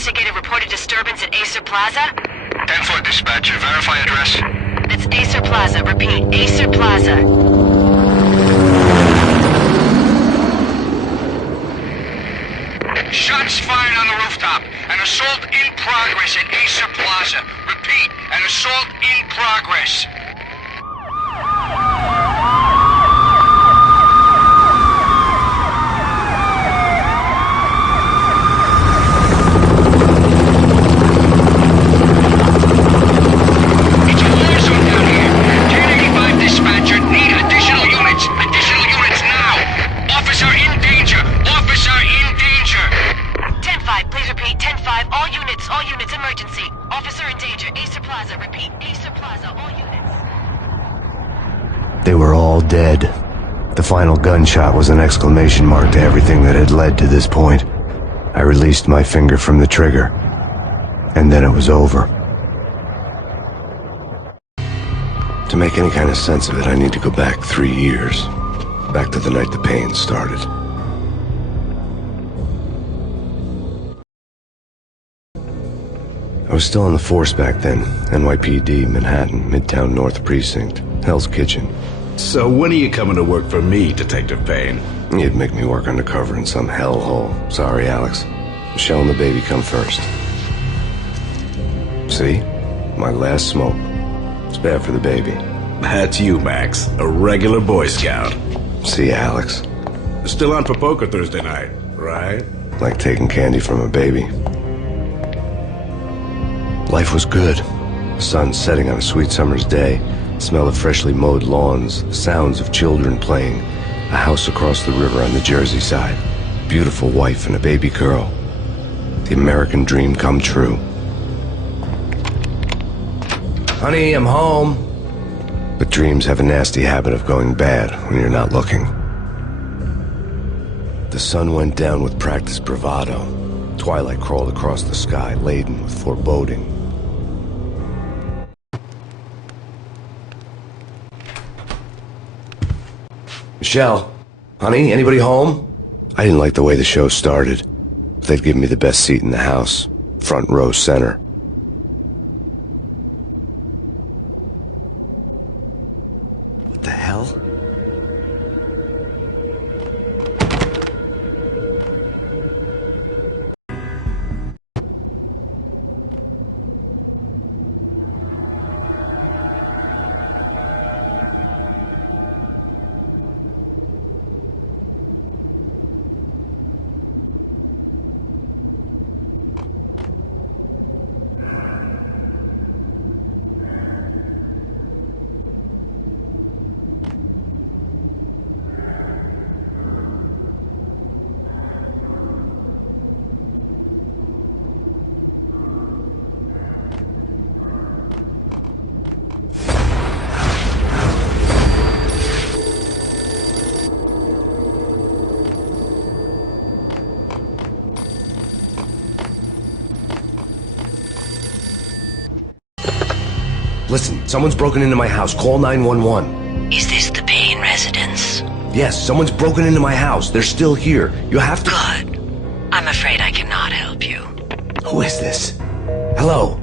investigated reported disturbance at Acer Plaza? 10-4 dispatcher. Verify address. That's Acer Plaza. Repeat, Acer Plaza. Shots fired on the rooftop. An assault in progress at Acer Plaza. Repeat, an assault in progress. It's a war zone down here. 1085 dispatcher. Need additional units. Additional units now. Officer in danger. Officer in danger. 10-5, please repeat. 10-5, all units, emergency. Officer in danger, Acer Plaza. Repeat, Acer Plaza, all units. They were all dead. The final gunshot was an exclamation mark to everything that had led to this point. I released my finger from the trigger, and then it was over. To make any kind of sense of it, I need to go back 3 years. Back to the night the Payne started. I was still on the force back then. NYPD, Manhattan, Midtown North Precinct, Hell's Kitchen. So when are you coming to work for me, Detective Payne? You'd make me work undercover in some hellhole. Sorry, Alex. Michelle and the baby come first. See? My last smoke. It's bad for the baby. That's you, Max. A regular Boy Scout. See, Alex. Still on for poker Thursday night, right? Like taking candy from a baby. Life was good. The sun setting on a sweet summer's day. The smell of freshly mowed lawns. The sounds of children playing. A house across the river on the Jersey side. Beautiful wife and a baby girl. The American dream come true. Honey, I'm home. But dreams have a nasty habit of going bad when you're not looking. The sun went down with practiced bravado. Twilight crawled across the sky, laden with foreboding. Michelle, honey, anybody home? I didn't like the way the show started. They'd give me the best seat in the house, front row center. What the hell? Listen, someone's broken into my house. Call 911. Is this the Payne residence? Yes, someone's broken into my house. They're still here. You have to... Good. I'm afraid I cannot help you. Who is this? Hello?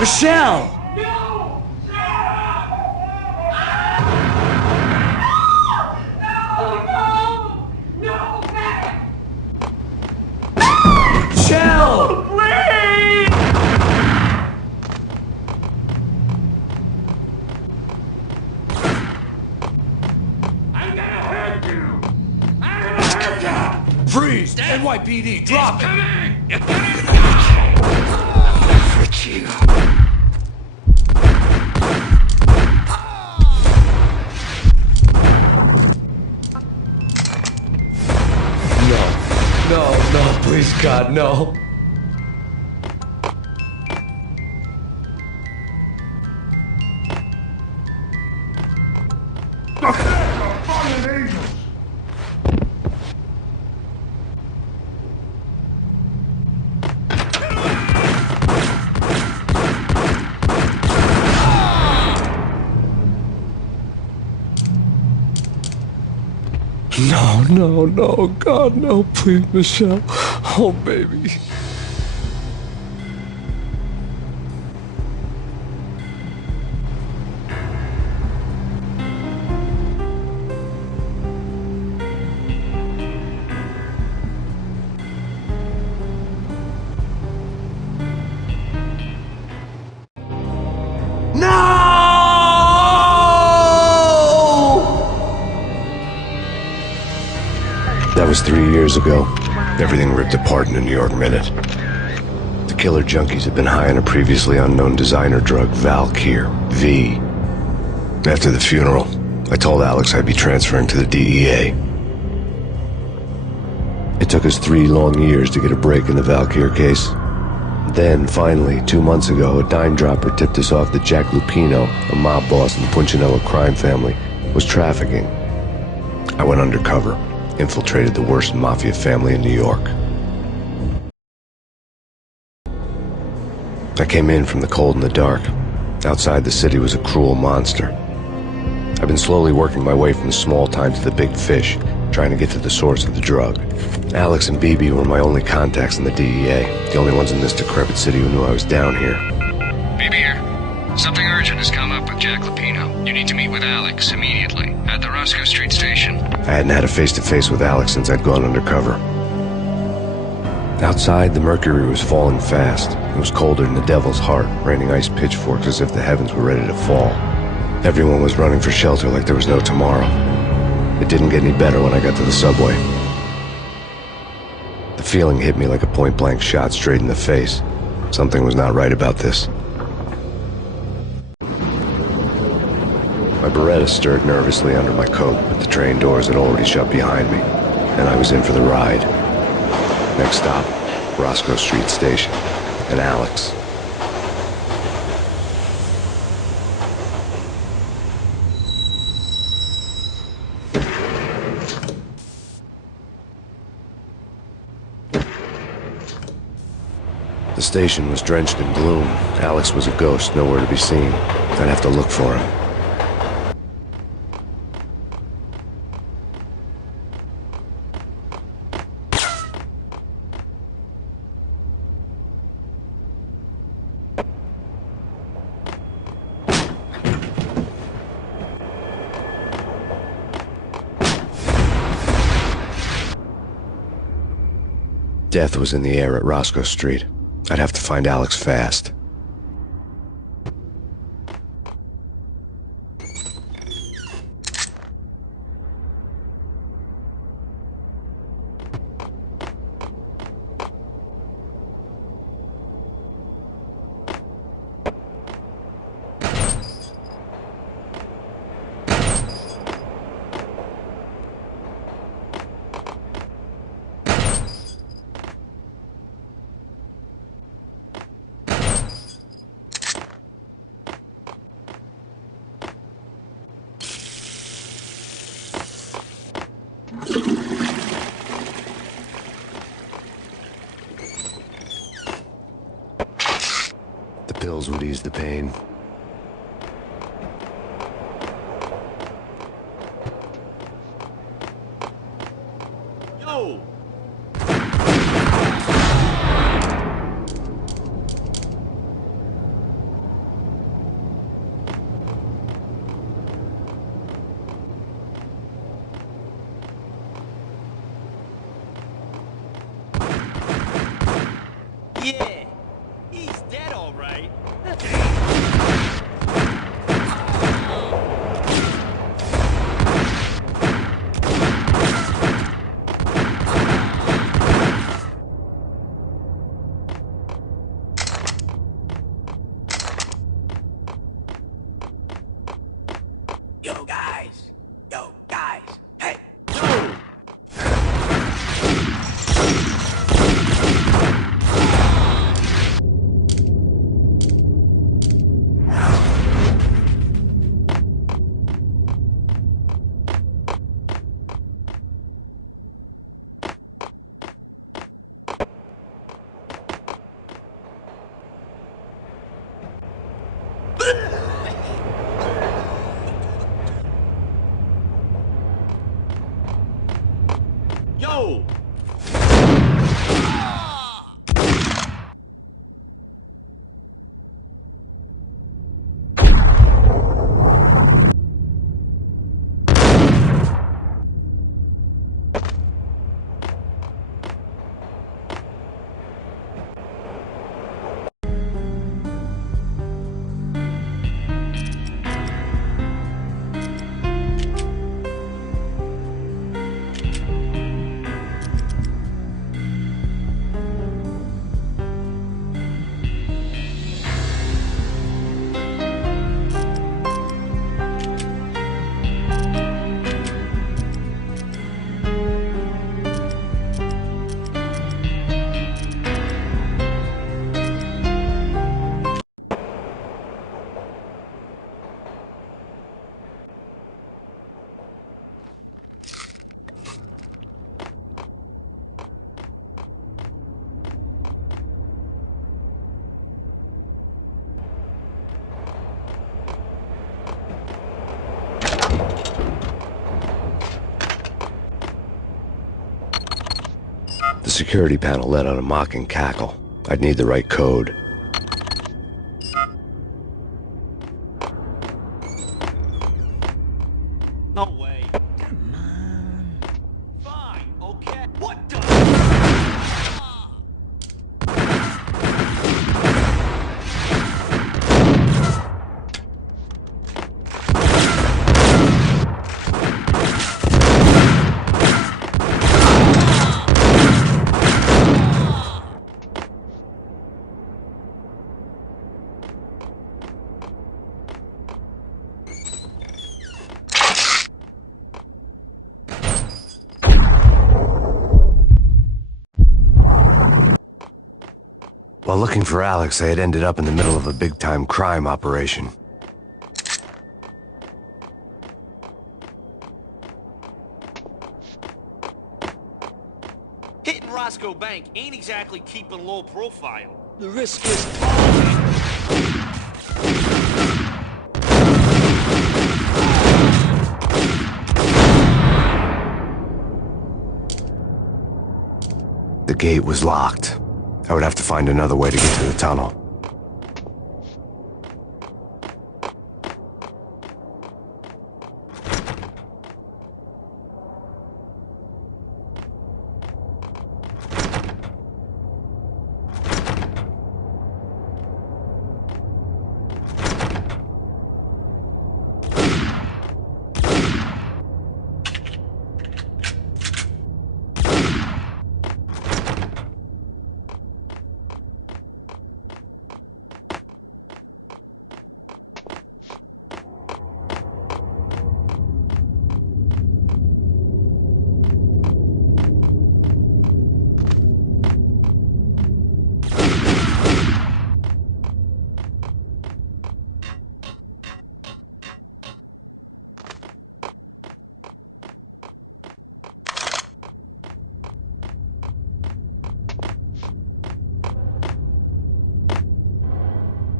Michelle! Michelle! Freeze! NYPD, drop it! Coming! You're gonna die! No, please God, no. No, God, no, please, Michelle. Oh, baby. That was 3 years ago. Everything ripped apart in a New York minute. The killer junkies had been high on a previously unknown designer drug, Valkyr, V. After the funeral, I told Alex I'd be transferring to the DEA. It took us 3 long years to get a break in the Valkyr case. Then, finally, 2 months ago, a dime dropper tipped us off that Jack Lupino, a mob boss in the Punchinello crime family, was trafficking. I went undercover, infiltrated the worst mafia family in New York. I came in from the cold and the dark. Outside the city was a cruel monster. I've been slowly working my way from the small time to the big fish, trying to get to the source of the drug. Alex and BB were my only contacts in the DEA, the only ones in this decrepit city who knew I was down here. BB here. Something urgent has come up with Jack Lupino. You need to meet with Alex immediately at the Roscoe Street station. I hadn't had a face-to-face with Alex since I'd gone undercover. Outside, the mercury was falling fast. It was colder than the devil's heart, raining ice pitchforks as if the heavens were ready to fall. Everyone was running for shelter like there was no tomorrow. It didn't get any better when I got to the subway. The feeling hit me like a point-blank shot straight in the face. Something was not right about this. My Beretta stirred nervously under my coat, but the train doors had already shut behind me, and I was in for the ride. Next stop, Roscoe Street Station, and Alex. The station was drenched in gloom. Alex was a ghost, nowhere to be seen. I'd have to look for him. Death was in the air at Roscoe Street. I'd have to find Alex fast. The pills would ease the pain. Yo! Yeah, he's dead all right. Yo, guys! Yo, guys! Hey! Yo! The security panel let out a mocking cackle. I'd need the right code. No way. Come on. Fine, okay. What the? While looking for Alex, I had ended up in the middle of a big-time crime operation. Hitting Roscoe Bank ain't exactly keeping low profile. The risk is... The gate was locked. I would have to find another way to get to the tunnel.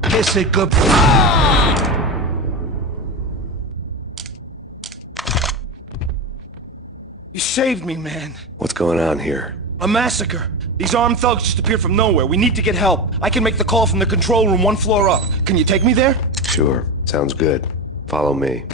Kiss it good. You saved me, man. What's going on here? A massacre. These armed thugs just appeared from nowhere. We need to get help. I can make the call from the control room 1 floor up. Can you take me there? Sure, sounds good. Follow me.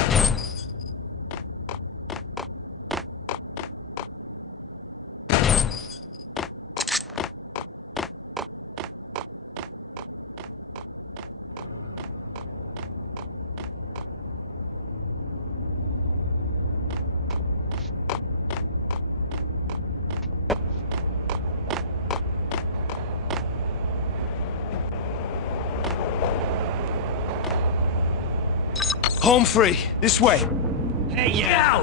Home free. This way. Hey, yeah!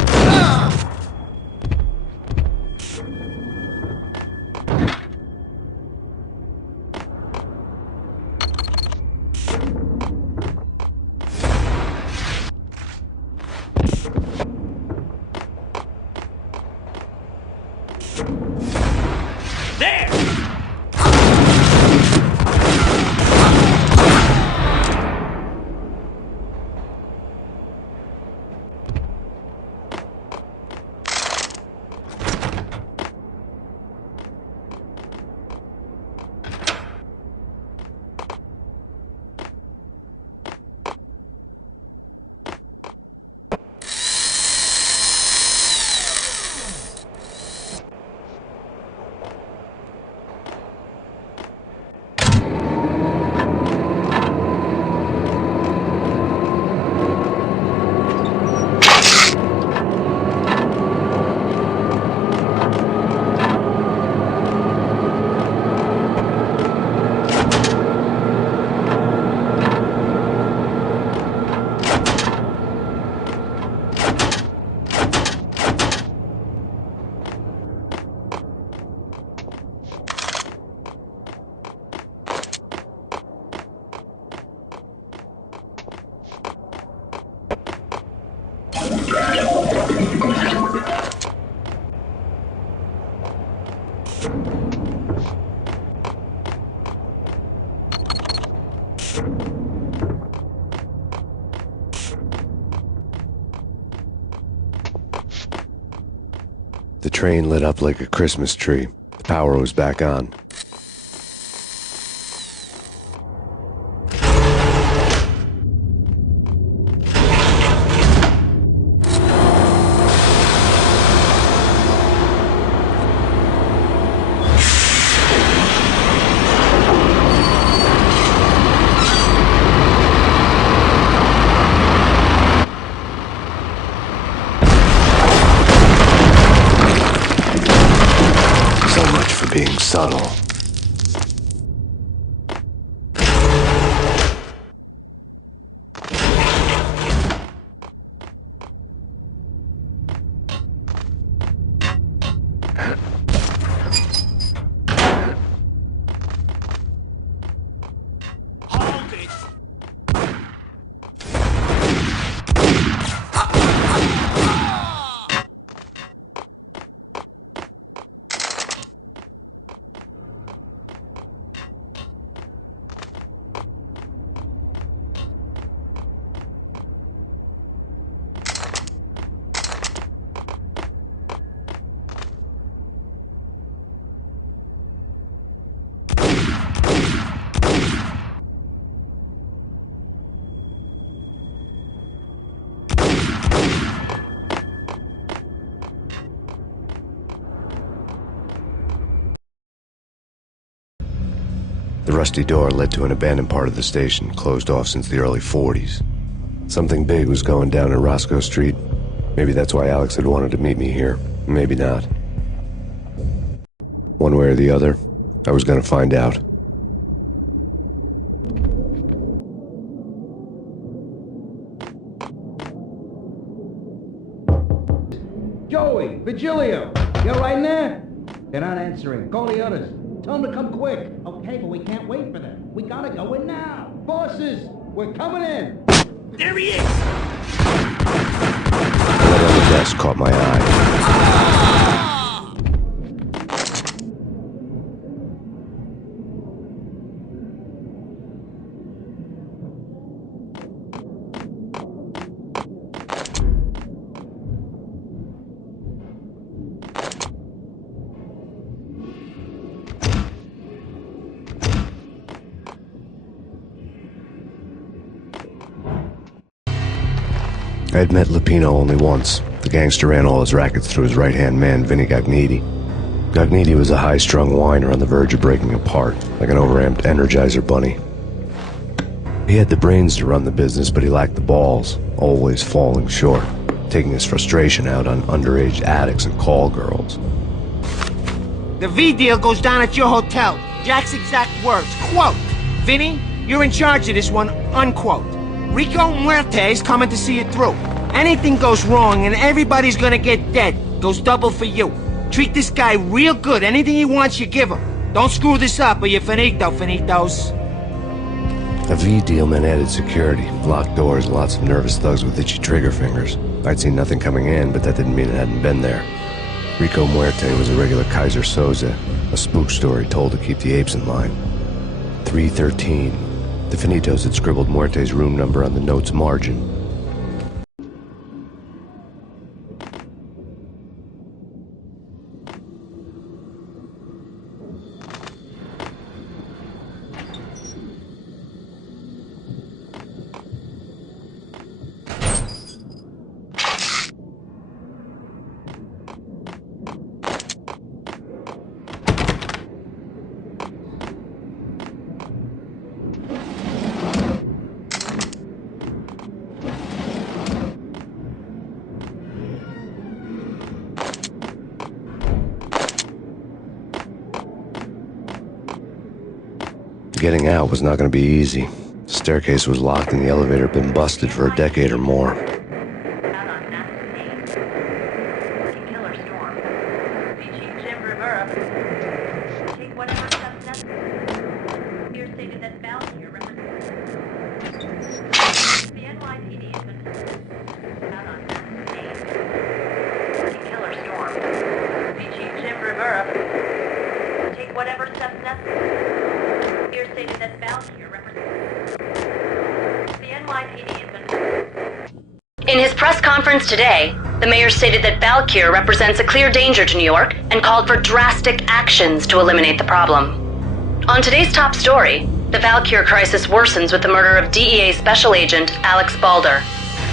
There! The train lit up like a Christmas tree. The power was back on. Being subtle. Hold it! The rusty door led to an abandoned part of the station, closed off since the early 40s. Something big was going down at Roscoe Street. Maybe that's why Alex had wanted to meet me here. Maybe not. One way or the other, I was gonna find out. Joey, Virgilio, you're right in there? They're not answering. Call the others. Tell them to come quick. Okay, but we can't wait for them. We gotta go in now. Bosses, we're coming in. There he is! The light on the desk caught my eye. I had met Lupino only once. The gangster ran all his rackets through his right-hand man, Vinny Gagniti. Gagniti was a high-strung whiner on the verge of breaking apart, like an overamped Energizer bunny. He had the brains to run the business, but he lacked the balls, always falling short, taking his frustration out on underage addicts and call girls. The V deal goes down at your hotel. Jack's exact words, quote, "Vinny, you're in charge of this one," unquote. Rico Muerte's coming to see it through. Anything goes wrong and everybody's gonna get dead. Goes double for you. Treat this guy real good. Anything he wants, you give him. Don't screw this up or you're finito, finitos. A V deal meant added security, locked doors, lots of nervous thugs with itchy trigger fingers. I'd seen nothing coming in, but that didn't mean it hadn't been there. Rico Muerte was a regular Kaiser Soze, a spook story told to keep the apes in line. 313. The Finitos had scribbled Muerte's room number on the note's margin. Getting out was not going to be easy. The staircase was locked and the elevator had been busted for a decade or more. In his press conference today, the mayor stated that Valkyr represents a clear danger to New York and called for drastic actions to eliminate the problem. On today's top story, the Valkyr crisis worsens with the murder of DEA Special Agent Alex Balder.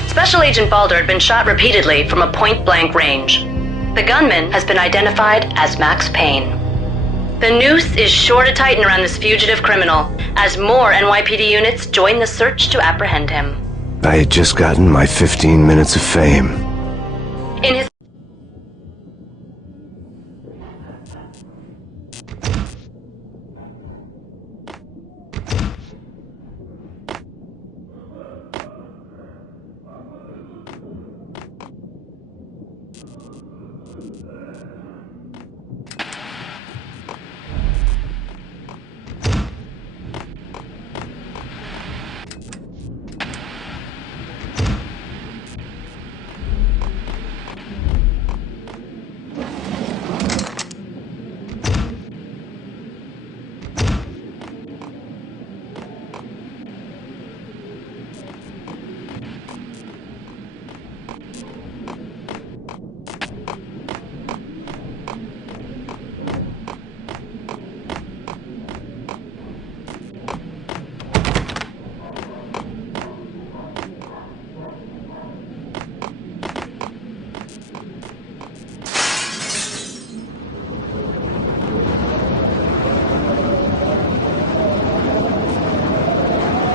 Special Agent Balder had been shot repeatedly from a point-blank range. The gunman has been identified as Max Payne. The noose is sure to tighten around this fugitive criminal as more NYPD units join the search to apprehend him. I had just gotten my 15 minutes of fame. In his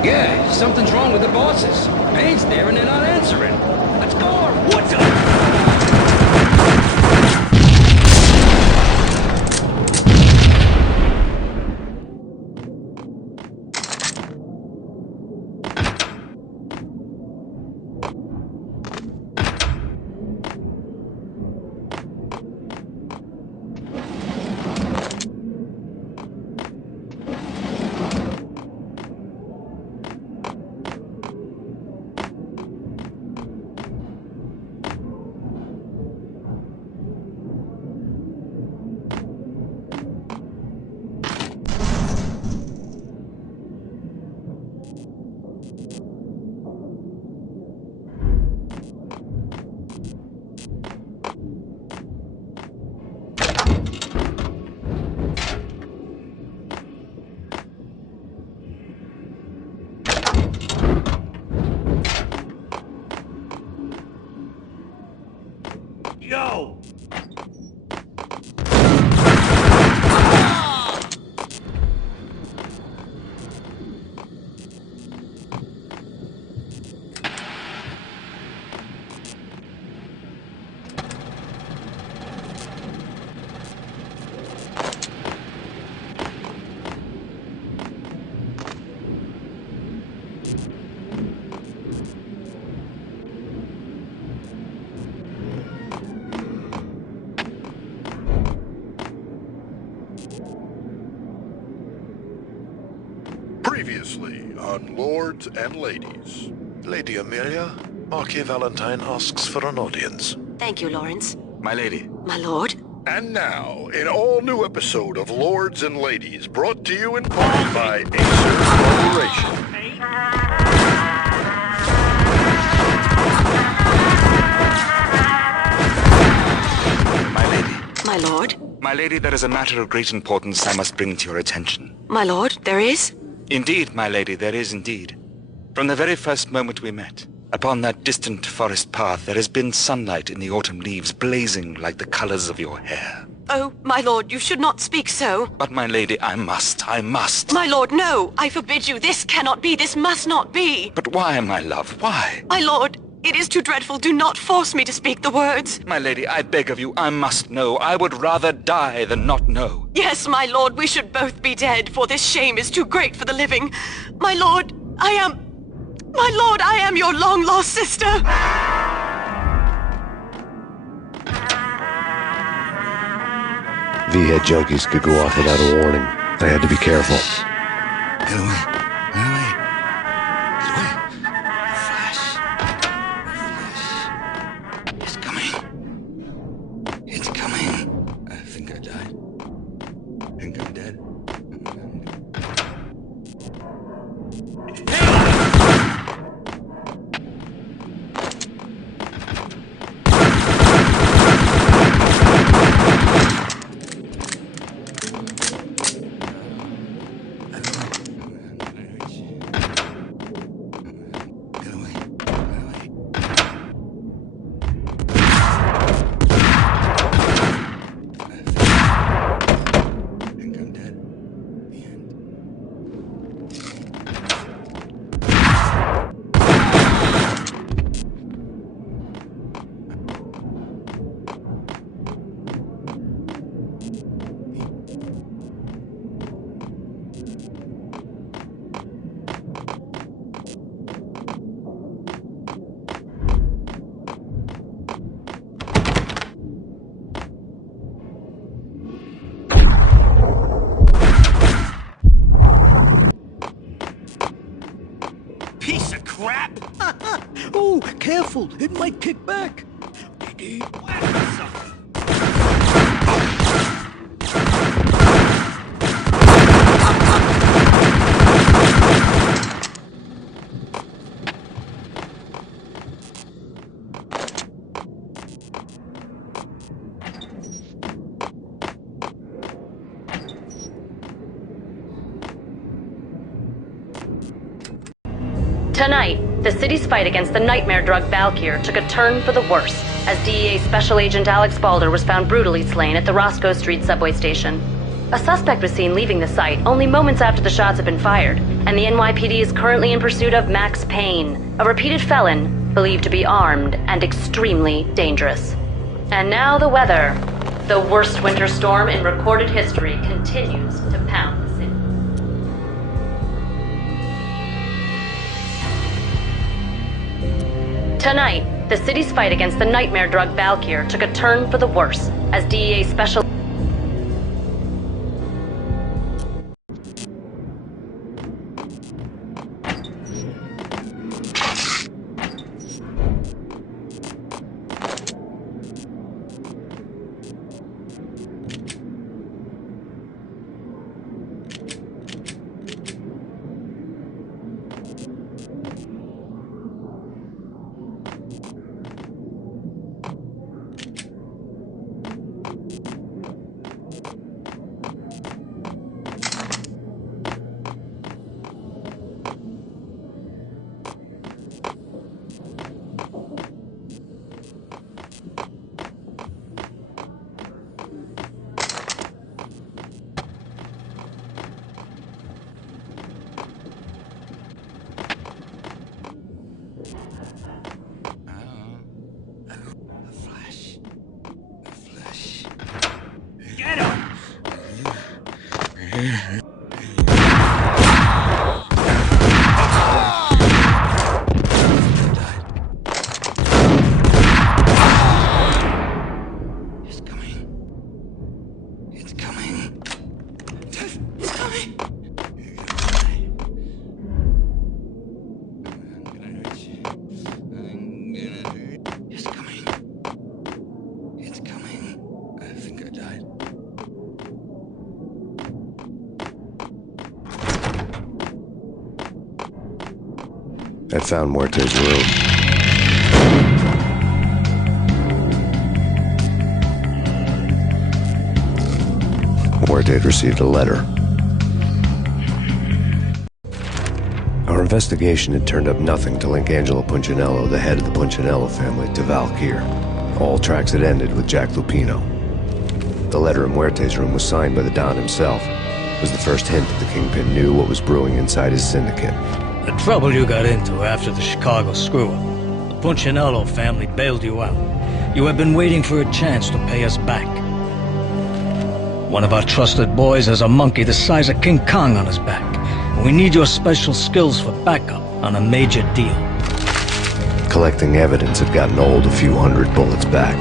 Yeah, something's wrong with the bosses. Payne's there and they're not answering. Let's go or what's up? Yo! Previously on Lords and Ladies. Lady Amelia, Marquis Valentine asks for an audience. Thank you, Lawrence. My lady. My lord? And now, an all-new episode of Lords and Ladies, brought to you in part by Acer Corporation. My lady. My lord? My lady, there is a matter of great importance I must bring to your attention. My lord, there is? Indeed, my lady, there is indeed. From the very first moment we met, upon that distant forest path, there has been sunlight in the autumn leaves blazing like the colors of your hair. Oh, my lord, you should not speak so. But, my lady, I must. My lord, no! I forbid you. This cannot be. This must not be. But why, my love, why? My lord, it is too dreadful. Do not force me to speak the words. My lady, I beg of you, I must know. I would rather die than not know. Yes, my lord, we should both be dead, for this shame is too great for the living. My lord, I am your long-lost sister. V-head junkies could go off without a warning. They had to be careful. Get away. Get away. Get away. Flash. Flash. It's coming. It's coming. I think I died. I think I'm dead. Piece of crap! Oh, careful! It might kick back. Tonight, the city's fight against the nightmare drug Valkyr took a turn for the worse, as DEA Special Agent Alex Balder was found brutally slain at the Roscoe Street subway station. A suspect was seen leaving the site only moments after the shots had been fired, and the NYPD is currently in pursuit of Max Payne, a repeated felon believed to be armed and extremely dangerous. And now the weather. The worst winter storm in recorded history continues to pound the city. Tonight, the city's fight against the nightmare drug Valkyr took a turn for the worse, as DEA Special... I found Muerte's room. Muerte had received a letter. Our investigation had turned up nothing to link Angelo Punchinello, the head of the Punchinello family, to Valkyr. All tracks had ended with Jack Lupino. The letter in Muerte's room was signed by the Don himself. It was the first hint that the Kingpin knew what was brewing inside his syndicate. The trouble you got into after the Chicago screw-up. The Punchinello family bailed you out. You have been waiting for a chance to pay us back. One of our trusted boys has a monkey the size of King Kong on his back. And we need your special skills for backup on a major deal. Collecting evidence had gotten old a few hundred bullets back.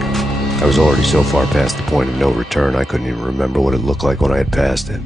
I was already so far past the point of no return I couldn't even remember what it looked like when I had passed it.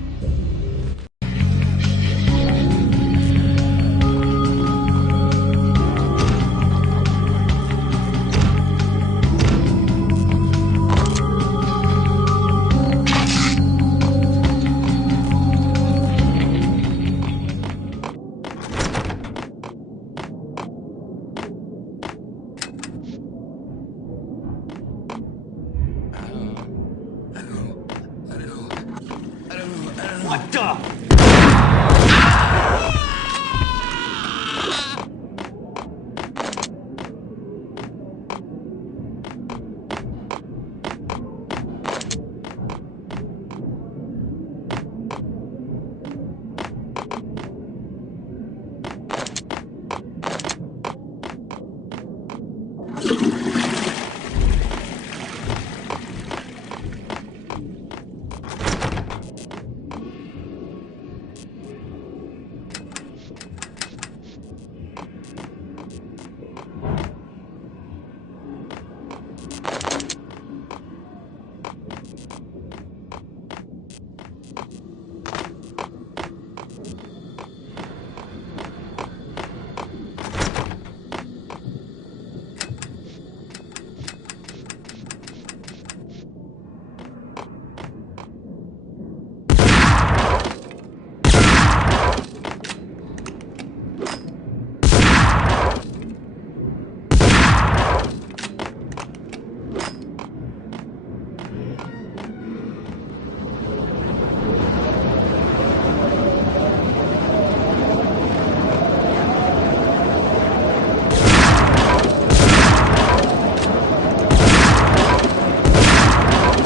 What the?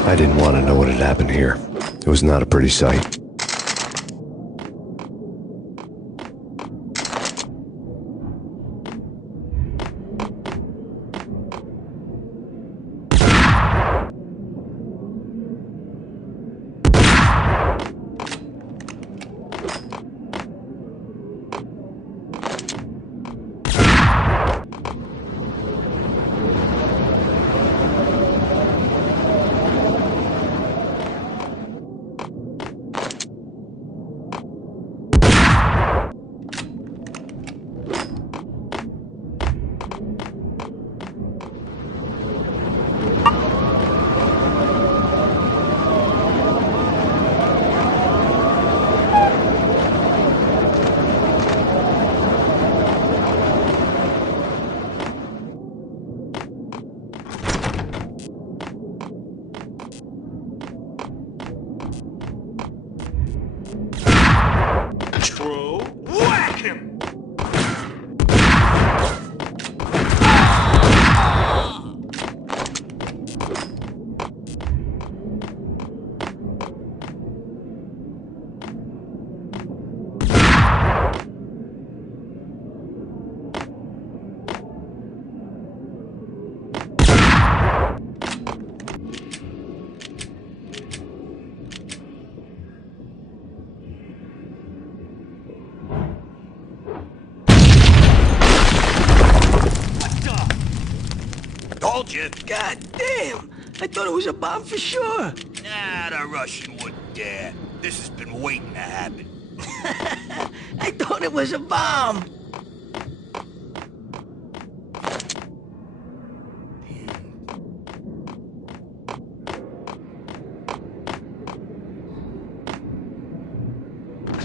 I didn't want to know what had happened here. It was not a pretty sight. Whack him! Told you. God damn! I thought it was a bomb for sure. Nah, the Russian wouldn't dare. This has been waiting to happen. I thought it was a bomb.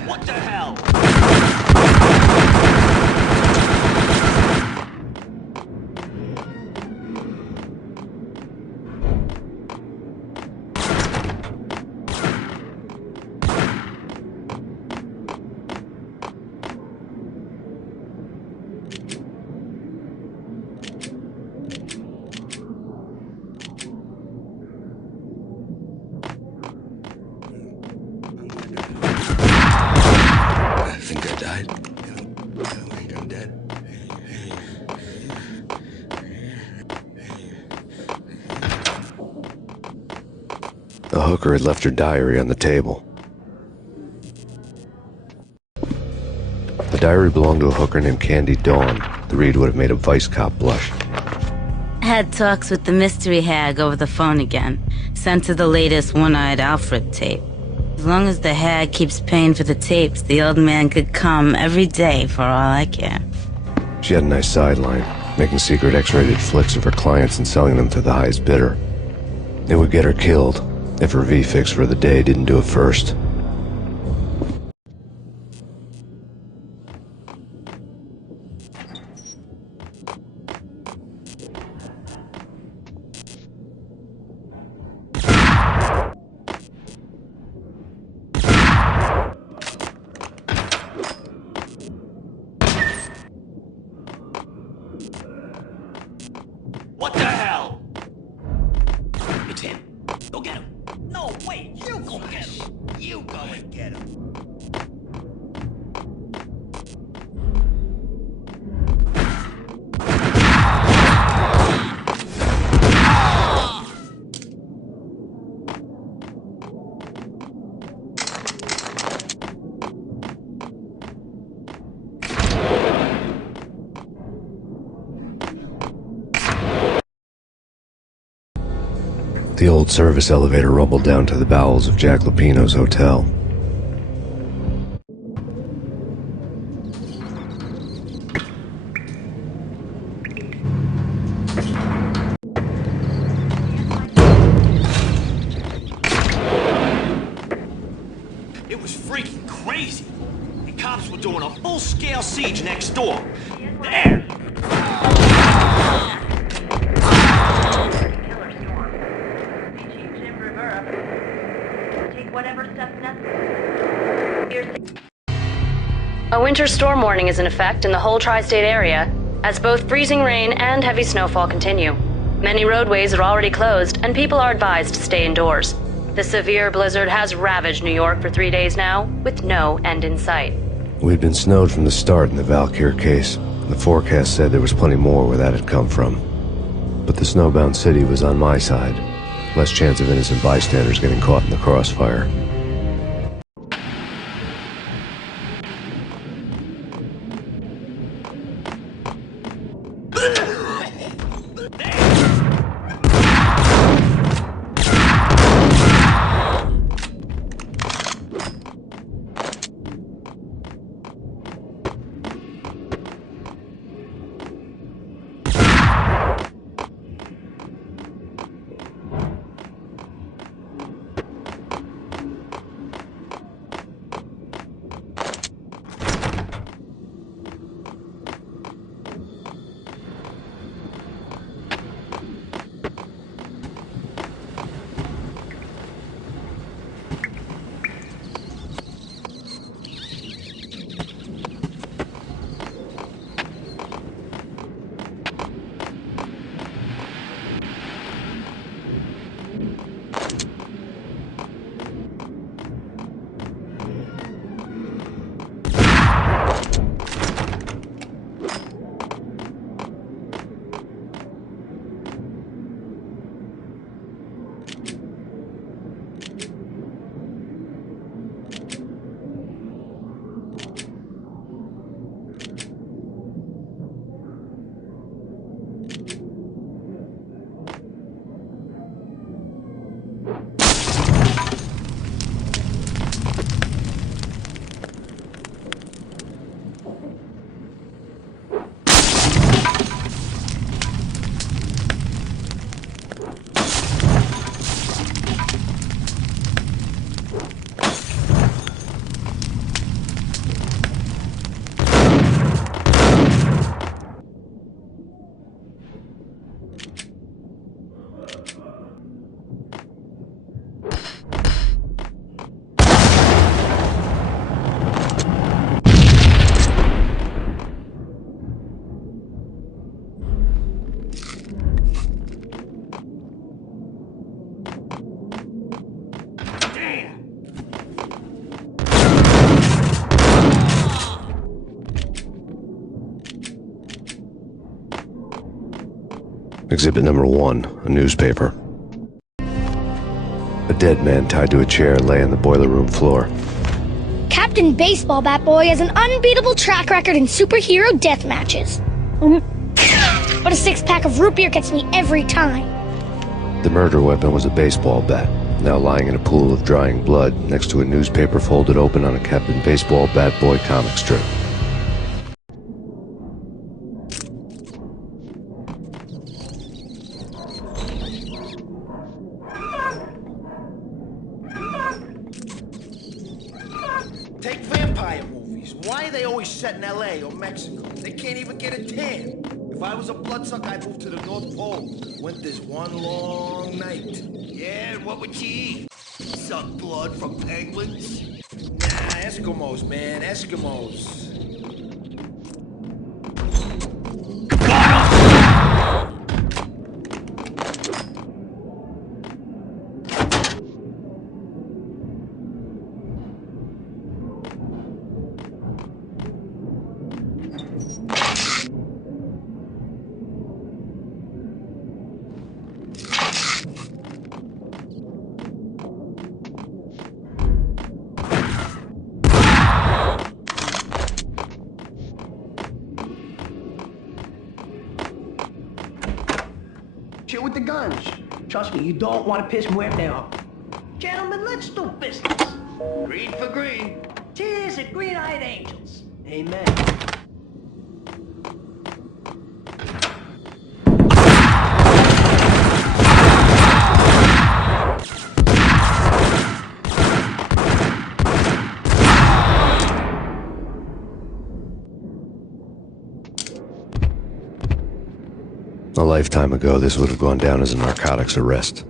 What the hell? A hooker had left her diary on the table. The diary belonged to a hooker named Candy Dawn. The read would have made a vice cop blush. Had talks with the mystery hag over the phone again. Sent to the latest One-Eyed Alfred tape. As long as the hag keeps paying for the tapes, the old man could come every day for all I care. She had a nice sideline, making secret X-rated flicks of her clients and selling them to the highest bidder. It would get her killed if her V-fix for the day didn't do it first. What the hell? It's him. Go get him. No, wait, you go get him. You go and get him. The old service elevator rumbled down to the bowels of Jack Lupino's hotel. It was freaking crazy. The cops were doing a full-scale siege next door. There! A winter storm warning is in effect in the whole tri-state area, as both freezing rain and heavy snowfall continue. Many roadways are already closed, and people are advised to stay indoors. The severe blizzard has ravaged New York for 3 days now, with no end in sight. We'd been snowed from the start in the Valkyr case. The forecast said there was plenty more where that had come from. But the snowbound city was on my side. Less chance of innocent bystanders getting caught in the crossfire. Exhibit number 1, a newspaper. A dead man tied to a chair lay on the boiler room floor. Captain Baseball Bat Boy has an unbeatable track record in superhero death matches. But a six-pack of root beer gets me every time. The murder weapon was a baseball bat, now lying in a pool of drying blood next to a newspaper folded open on a Captain Baseball Bat Boy comic strip. Take vampire movies. Why are they always set in LA or Mexico? They can't even get a tan. If I was a bloodsucker, I'd move to the North Pole. Winter's one long night. Yeah, and what would you eat? Suck blood from penguins? Nah, Eskimos, man, Eskimos. Chill with the guns. Trust me, you don't want to piss Muerte off. Gentlemen, let's do business. Green for green. Cheers at green-eyed angels. Amen. A lifetime ago, this would have gone down as a narcotics arrest.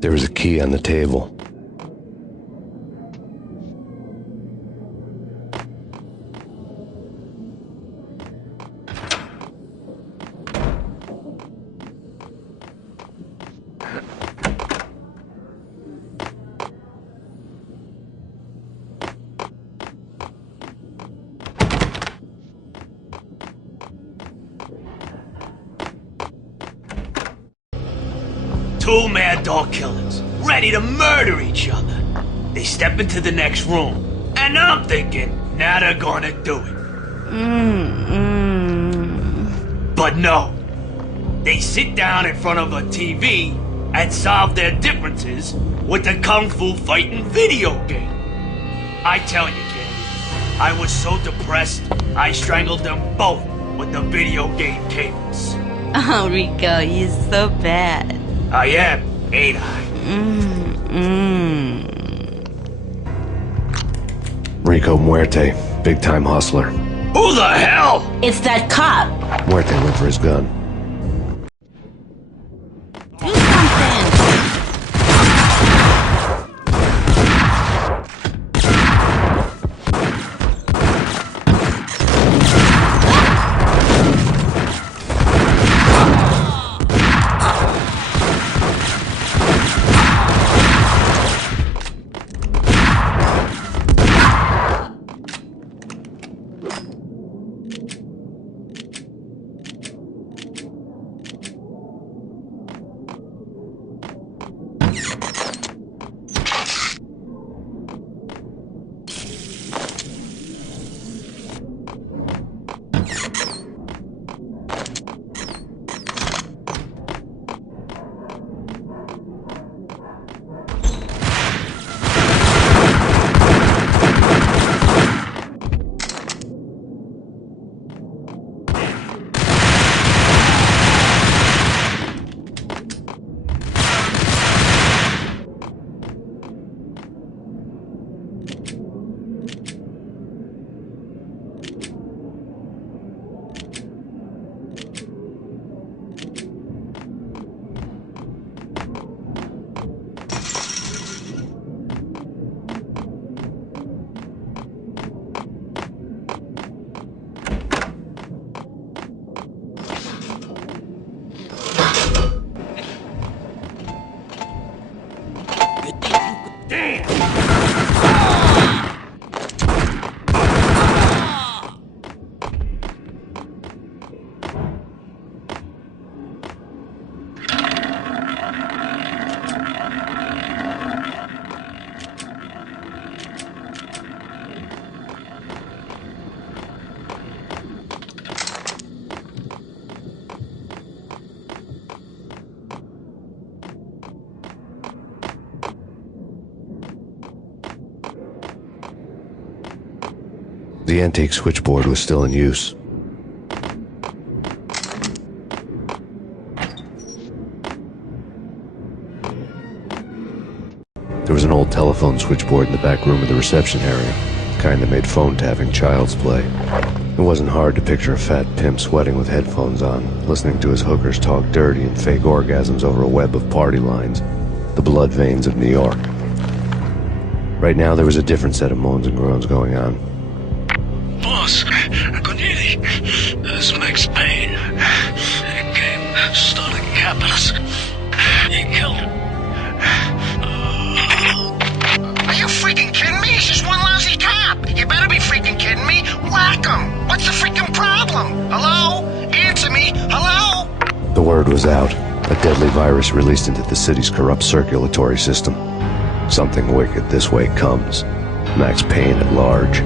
There was a key on the table. Two mad dog killers, ready to murder each other. They step into the next room, and I'm thinking, now they're gonna do it. But no. They sit down in front of a TV and solve their differences with the Kung Fu fighting video game. I tell you, kid, I was so depressed, I strangled them both with the video game cables. Oh, Rico, you're so bad. I am, ain't I? Rico Muerte, big-time hustler. Who the hell? It's that cop. Muerte went for his gun. Do something. The antique switchboard was still in use. There was an old telephone switchboard in the back room of the reception area, kind that made phone tapping child's play. It wasn't hard to picture a fat pimp sweating with headphones on, listening to his hookers talk dirty and fake orgasms over a web of party lines, the blood veins of New York. Right now there was a different set of moans and groans going on. Boss, good evening. This is Max Payne. He came, starting capitalist. He killed him. Are you freaking kidding me? He's just one lousy cop. You better be freaking kidding me. Whack him. What's the freaking problem? Hello? Answer me. Hello? The word was out. A deadly virus released into the city's corrupt circulatory system. Something wicked this way comes. Max Payne at large.